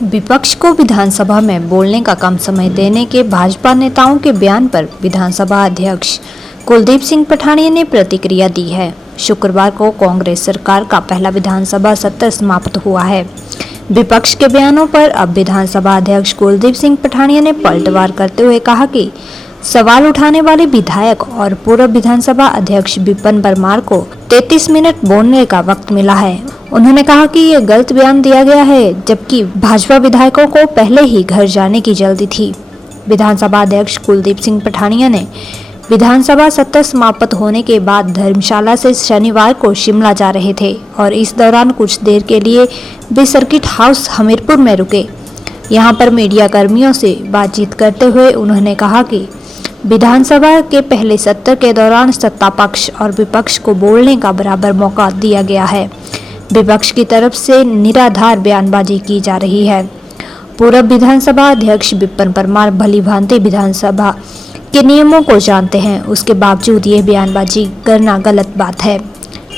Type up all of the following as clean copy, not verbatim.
विपक्ष को विधानसभा में बोलने का कम समय देने के भाजपा नेताओं के बयान पर विधानसभा अध्यक्ष कुलदीप सिंह पठानिया ने प्रतिक्रिया दी है। शुक्रवार को कांग्रेस सरकार का पहला विधानसभा सत्र समाप्त हुआ है। विपक्ष के बयानों पर अब विधानसभा अध्यक्ष कुलदीप सिंह पठानिया ने पलटवार करते हुए कहा कि सवाल उठाने वाले विधायक और पूर्व विधानसभा अध्यक्ष विपिन परमार को 33 मिनट बोलने का वक्त मिला है। उन्होंने कहा कि ये गलत बयान दिया गया है, जबकि भाजपा विधायकों को पहले ही घर जाने की जल्दी थी। विधानसभा अध्यक्ष कुलदीप सिंह पठानिया ने विधानसभा सत्र समाप्त होने के बाद धर्मशाला से शनिवार को शिमला जा रहे थे और इस दौरान कुछ देर के लिए वे सर्किट हाउस हमीरपुर में रुके। यहाँ पर मीडिया कर्मियों से बातचीत करते हुए उन्होंने कहा कि विधानसभा के पहले सत्र के दौरान सत्ता पक्ष और विपक्ष को बोलने का बराबर मौका दिया गया है। विपक्ष की तरफ से निराधार बयानबाजी की जा रही है। पूर्व विधानसभा अध्यक्ष विपिन परमार भली भांति विधानसभा के नियमों को जानते हैं, उसके बावजूद ये बयानबाजी करना गलत बात है।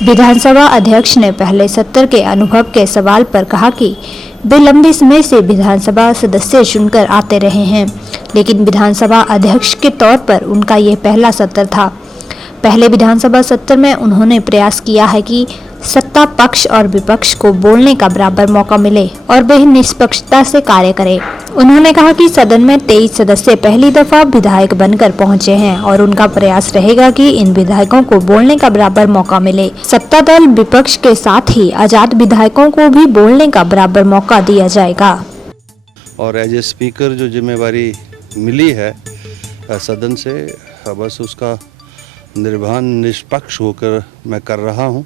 विधानसभा अध्यक्ष ने पहले सत्र के अनुभव के सवाल पर कहा कि वे लंबे समय से विधानसभा सदस्य चुनकर आते रहे हैं, लेकिन विधानसभा अध्यक्ष के तौर पर उनका यह पहला सत्र था। पहले विधानसभा सत्र में उन्होंने प्रयास किया है कि सत्ता पक्ष और विपक्ष को बोलने का बराबर मौका मिले और वे निष्पक्षता से कार्य करें। उन्होंने कहा कि सदन में 23 सदस्य पहली दफा विधायक बनकर पहुंचे हैं और उनका प्रयास रहेगा कि इन विधायकों को बोलने का बराबर मौका मिले। सत्ता दल विपक्ष के साथ ही आजाद विधायकों को भी बोलने का बराबर मौका दिया जाएगा। और एज ए स्पीकर जो जिम्मेवारी मिली है सदन से, बस उसका निर्वहन निष्पक्ष होकर मैं कर रहा हूं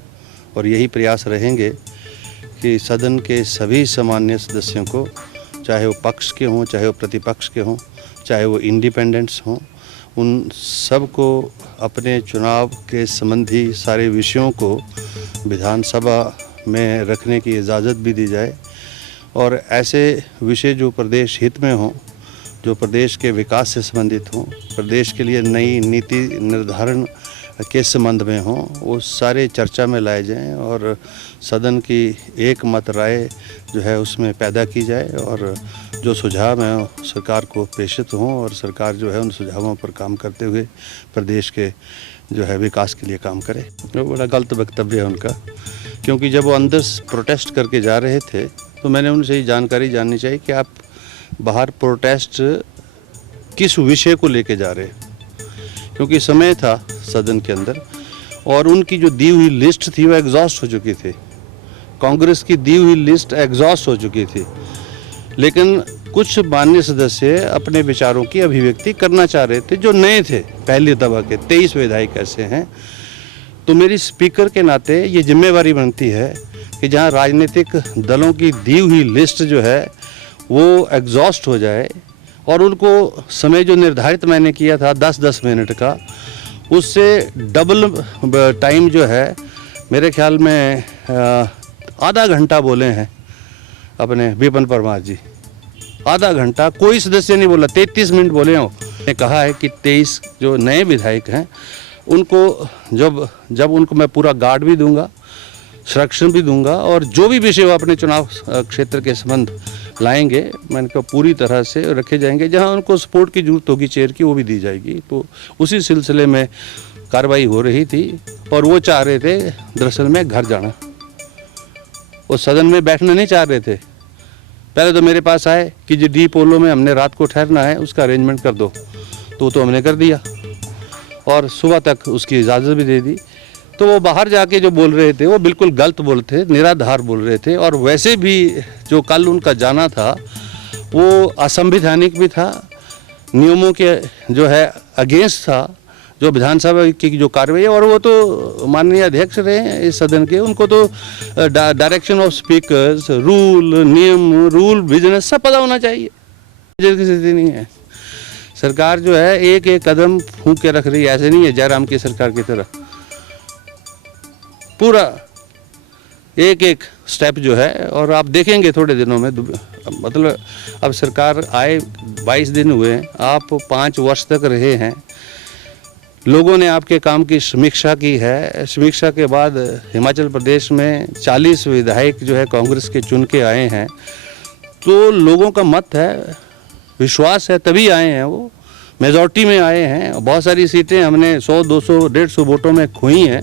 और यही प्रयास रहेंगे कि सदन के सभी सामान्य सदस्यों को, चाहे वो पक्ष के हों, चाहे वो प्रतिपक्ष के हों, चाहे वो इंडिपेंडेंट्स हों, उन सब को अपने चुनाव के संबंधी सारे विषयों को विधानसभा में रखने की इजाज़त भी दी जाए और ऐसे विषय जो प्रदेश हित में हों, जो प्रदेश के विकास से संबंधित हों, प्रदेश के लिए नई नीति निर्धारण के संबंध में हों, वो सारे चर्चा में लाए जाएं और सदन की एक मत राय जो है उसमें पैदा की जाए और जो सुझाव हैं सरकार को प्रेषित हों और सरकार जो है उन सुझावों पर काम करते हुए प्रदेश के जो है विकास के लिए काम करे। वो बड़ा गलत वक्तव्य है उनका, क्योंकि जब वो अंदर प्रोटेस्ट करके जा रहे थे तो मैंने उनसे ये जानकारी जाननी चाहिए कि आप बाहर प्रोटेस्ट किस विषय को लेके जा रहे हैं, क्योंकि समय था सदन के अंदर और उनकी जो दी हुई लिस्ट थी वो एग्जॉस्ट हो चुकी थी। कांग्रेस की दी हुई लिस्ट एग्जॉस्ट हो चुकी थी, लेकिन कुछ मान्य सदस्य अपने विचारों की अभिव्यक्ति करना चाह रहे थे जो नए थे। पहली दफा के 23 विधायक ऐसे हैं, तो मेरी स्पीकर के नाते ये जिम्मेवारी बनती है कि जहाँ राजनीतिक दलों की दी हुई लिस्ट जो है वो एग्जॉस्ट हो जाए और उनको समय जो निर्धारित मैंने किया था 10-10 मिनट का, उससे डबल टाइम जो है मेरे ख्याल में आधा घंटा बोले हैं अपने विपिन परमार जी। आधा घंटा कोई सदस्य नहीं बोला, 33 मिनट बोले हो। ने कहा है कि 23 जो नए विधायक हैं उनको जब उनको मैं पूरा गार्ड भी दूंगा, संरक्षण भी दूंगा और जो भी विषय वो अपने चुनाव क्षेत्र के संबंध लाएंगे मैंने कहा पूरी तरह से रखे जाएंगे। जहां उनको सपोर्ट की जरूरत होगी चेयर की, वो भी दी जाएगी। तो उसी सिलसिले में कार्रवाई हो रही थी और वो चाह रहे थे दरअसल में घर जाना, वो सदन में बैठना नहीं चाह रहे थे। पहले तो मेरे पास आए कि जी डी पोलो में हमने रात को ठहरना है, उसका अरेंजमेंट कर दो, तो हमने कर दिया और सुबह तक उसकी इजाज़त भी दे दी। तो वो बाहर जाके जो बोल रहे थे वो बिल्कुल गलत बोल थे, निराधार बोल रहे थे और वैसे भी जो कल उनका जाना था वो असंवैधानिक भी था, नियमों के जो है अगेंस्ट था, जो विधानसभा की जो कार्रवाई। और वो तो माननीय अध्यक्ष रहे हैं इस सदन के, उनको तो डायरेक्शन ऑफ स्पीकर्स, रूल, नियम, रूल, बिजनेस सब पता होना चाहिए। की स्थिति नहीं है। सरकार जो है एक एक कदम फूंक के रख रही है, ऐसे नहीं है जयराम की सरकार की तरह। पूरा एक एक स्टेप जो है, और आप देखेंगे थोड़े दिनों में, मतलब अब सरकार आए 22 दिन हुए हैं, आप 5 वर्ष तक रहे हैं, लोगों ने आपके काम की समीक्षा की है। समीक्षा के बाद हिमाचल प्रदेश में 40 विधायक जो है कांग्रेस के चुन के आए हैं। तो लोगों का मत है, विश्वास है, तभी आए हैं वो, मेजॉरिटी में आए हैं। बहुत सारी सीटें हमने 100, 200, 150 वोटों में खोई हैं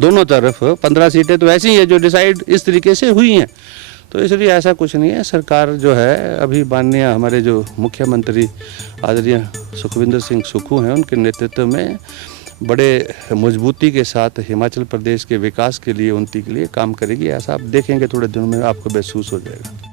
दोनों तरफ। 15 सीटें तो ऐसी हैं जो डिसाइड इस तरीके से हुई हैं। तो इसलिए ऐसा कुछ नहीं है। सरकार जो है अभी माननीय हमारे जो मुख्यमंत्री आदरणीय सुखविंदर सिंह सुक्खू हैं, उनके नेतृत्व में बड़े मजबूती के साथ हिमाचल प्रदेश के विकास के लिए, उन्नति के लिए काम करेगी। ऐसा आप देखेंगे थोड़े दिनों में आपको महसूस हो जाएगा।